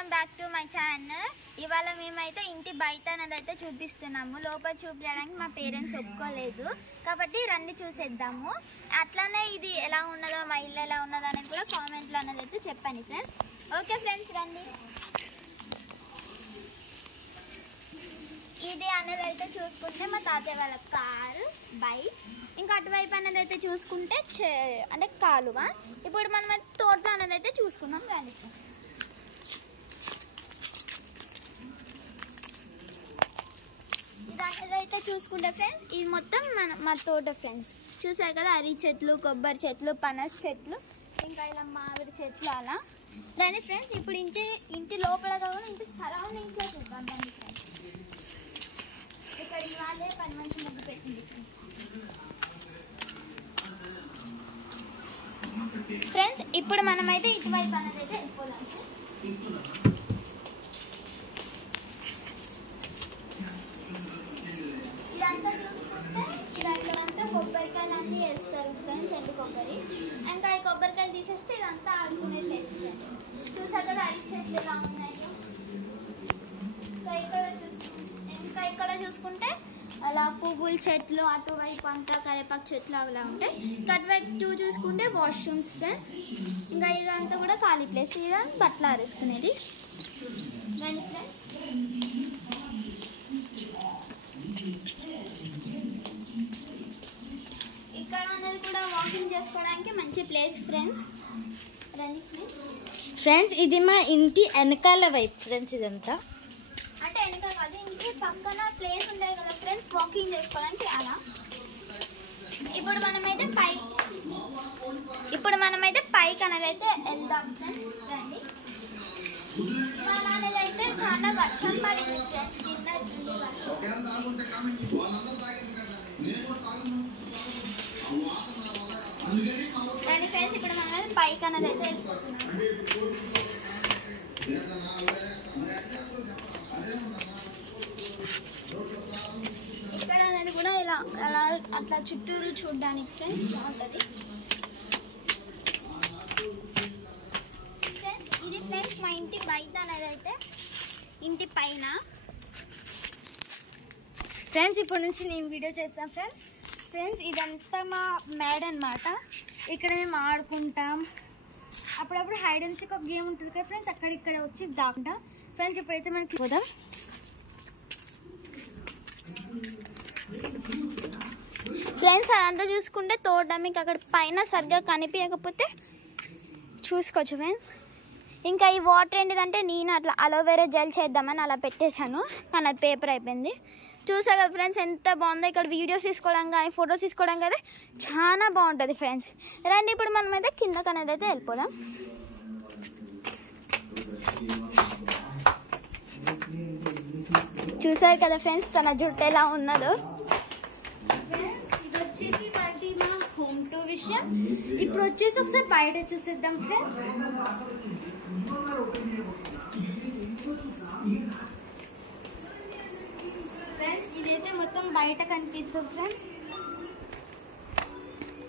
Welcome back to my channel. ఇవాళ మేమైతే ఇంటి బయట అనేది చూపిస్తున్నాము. లోపల చూపించడానికి మా పేరెంట్స్ ఒప్పుకోలేదు కాబట్టి రండి చూసేద్దాము. అట్లానే ఇది ఎలా ఉన్నదో మా ఇల్లు ఎలా ఉన్నదో అనేది కూడా కామెంట్లో అనేది అయితే చెప్పండి ఫ్రెండ్స్. ఓకే ఫ్రెండ్స్ రండి. ఇది అనేది అయితే చూసుకుంటే మా తాతయ్య వాళ్ళ కారు, బైక్, ఇంకా అటువైపు అనేది అయితే చూసుకుంటే అంటే కాలువ. ఇప్పుడు మనం అయితే తోట అనేది అయితే చూసుకుందాం రండి. ఇది అనేది అయితే చూసుకుంటే ఫ్రెండ్స్ ఇది మొత్తం మా తోట ఫ్రెండ్స్. చూసారు కదా, అరి చెట్లు, కొబ్బరి చెట్లు, పనస చెట్లు, ఇంకా ఇలా మామిడి చెట్లు అలా రండి ఫ్రెండ్స్. ఇప్పుడు ఇంటి లోపల కాకుండా ఇంటి సరౌండింగ్స్లో చూద్దాం రండి ఫ్రెండ్స్. ఇక్కడ ఇవాళే పని మంచి ముగ్గు పెట్టింది ఫ్రెండ్స్. ఇప్పుడు మనమైతే ఇటువైపు అనేది అయితే వెళ్ళిపోదాం. ఇదంతా చూసుకుంటే ఇదంతా కొబ్బరికాయలు అన్నీ వేస్తారు ఫ్రెండ్స్, ఎండు కొబ్బరి. ఇంకా ఈ కొబ్బరికాయలు తీసేస్తే ఇదంతా ఆడుకునే ప్లేస్ ఫ్రెండ్స్. చూసారు కదా అరి చెట్లు ఎలా ఉన్నాయో. ఇంకా ఇక్కడ చూసుకుంటే అలా పువ్వుల చెట్లు, అటువైపు అంతా కరేపాకు చెట్లు అలా ఉంటాయి. అటువైపు చూసుకుంటే వాష్రూమ్స్ ఫ్రెండ్స్. ఇంకా ఇదంతా కూడా ఖాళీ ప్లేస్, ఇలా బట్టలు ఆరేసుకునేది రండి ఫ్రెండ్స్. ఇక్కడ అనేది కూడా వాకింగ్ చేసుకోవడానికి మంచి ప్లేస్ ఫ్రెండ్స్. రండి ఫ్రెండ్స్. ఇది మా ఇంటి వెనకాల వైపు ఫ్రెండ్స్. ఇదంతా అంటే వెనకాల కాదు, ఇంటి పక్కన ప్లేస్ ఉంటాయి కదా ఫ్రెండ్స్, వాకింగ్ చేసుకోవడానికి అలా. ఇప్పుడు మనమైతే పైకి అనేది అయితే వెళ్దాం ఫ్రెండ్స్. రండి. అనేది అయితే చాలా వర్షం పడింది ఫ్రెండ్స్. రండి ఫ్రెండ్స్. ఇప్పుడు మనం పైకి అనేది అయితే ఇక్కడ అనేది కూడా ఇలా అలా అట్లా చుట్టూరు చూడడానికి ఫ్రెండ్స్ బాగుంటుంది. ఇది ఫ్రెండ్స్ మా ఇంటి బయట అనేది అయితే ఇంటి పైన ఫ్రెండ్స్. ఇప్పటి నుంచి నేను వీడియో చేస్తాను ఫ్రెండ్స్. ఇదంతా మా మేడ అన్నమాట. ఇక్కడ మేము ఆడుకుంటాం. అప్పుడప్పుడు హైడ్ అండ్ సీక్ ఒక గేమ్ ఉంటుంది కదా ఫ్రెండ్స్, అక్కడిక్కడ వచ్చి దాక్కుంటాం ఫ్రెండ్స్. ఇప్పుడైతే మనకి పోదాం. ఫ్రెండ్స్ అదంతా చూసుకుంటే తోట మీకు అక్కడ పైన సరిగ్గా కనిపించకపోతే చూసుకోవచ్చు ఫ్రెండ్స్. ఇంకా ఈ వాటర్ ఏంటిదంటే నేను అట్లా అలోవెరా జెల్ చేద్దామని అలా పెట్టేశాను, కానీ అది పేపర్ అయిపోయింది. చూసా కదా ఫ్రెండ్స్ ఎంత బాగుందో. ఇక్కడ వీడియోస్ తీసుకోవడం కానీ ఫొటోస్ తీసుకోవడం కదా చాలా బాగుంటుంది ఫ్రెండ్స్. రండి ఇప్పుడు మనం అయితే కిందకి అనేది అయితే వెళ్ళిపోదాం. చూసారు కదా ఫ్రెండ్స్ తన జుట్టు ఎలా ఉన్నదో. ఇది వచ్చేసి మా హోమ్ టూర్ విషయం. ఇప్పుడు వచ్చేసి ఒకసారి బయట చూసేద్దాం ఫ్రెండ్స్. ఇదైతే మొత్తం బయట కనిపిస్తుంది ఫ్రెండ్స్.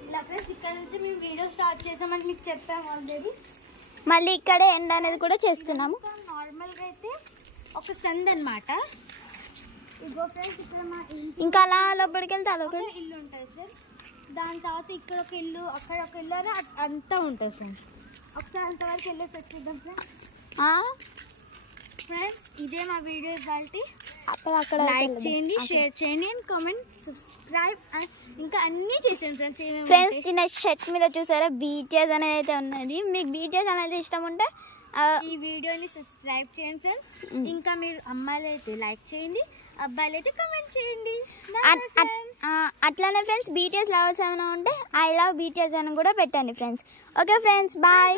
ఇలా ఫ్రెండ్స్ ఇక్కడ నుంచి మేము వీడియో స్టార్ట్ చేసామని మీకు చెప్పాము ఆల్రెడీ. మళ్ళీ ఇక్కడే ఎండ్ అనేది కూడా చేస్తున్నాము. నార్మల్గా అయితే ఒక సంద్ అనమాట. ఇగో ఫ్రెండ్స్ ఇక్కడ మా ఇంటి ఇంకా అలా లోపలికి వెళ్తే అదొక ఇల్లు ఉంటుంది ఫ్రెండ్స్. దాని తర్వాత ఇక్కడ ఒక ఇల్లు, అక్కడ ఒక ఇల్లు అని అంతా ఉంటుంది ఫ్రెండ్స్. ఒకసారి అంతవరకు వెళ్ళేసి వచ్చేద్దాం ఫ్రెండ్స్. ఇదే మా వీడియో క్వాలిటీ. అక్కడ లైక్ చేయండి, షేర్ చేయండి అండ్ కామెంట్, సబ్స్క్రైబ్ ఇంకా అన్నీ చేసాను ఫ్రెండ్స్. ఫ్రెండ్స్ తిన్న షర్ట్ మీద చూసారా బీటీఎస్ అనేది అయితే ఉన్నది. మీకు బీటీఎస్ అనేది ఇష్టం ఉంటే ఈ వీడియోని సబ్స్క్రైబ్ చేయండి ఫ్రెండ్స్. ఇంకా మీరు అమ్మాయిలు అయితే లైక్ చేయండి, అబ్బాయిలు అయితే కామెంట్ చేయండి. అట్లానే ఫ్రెండ్స్ బీటీఎస్ లవర్స్ ఏమైనా ఉంటే ఐ లవ్ బీటీఎస్ అని కూడా పెట్టండి ఫ్రెండ్స్. Okay friends, bye.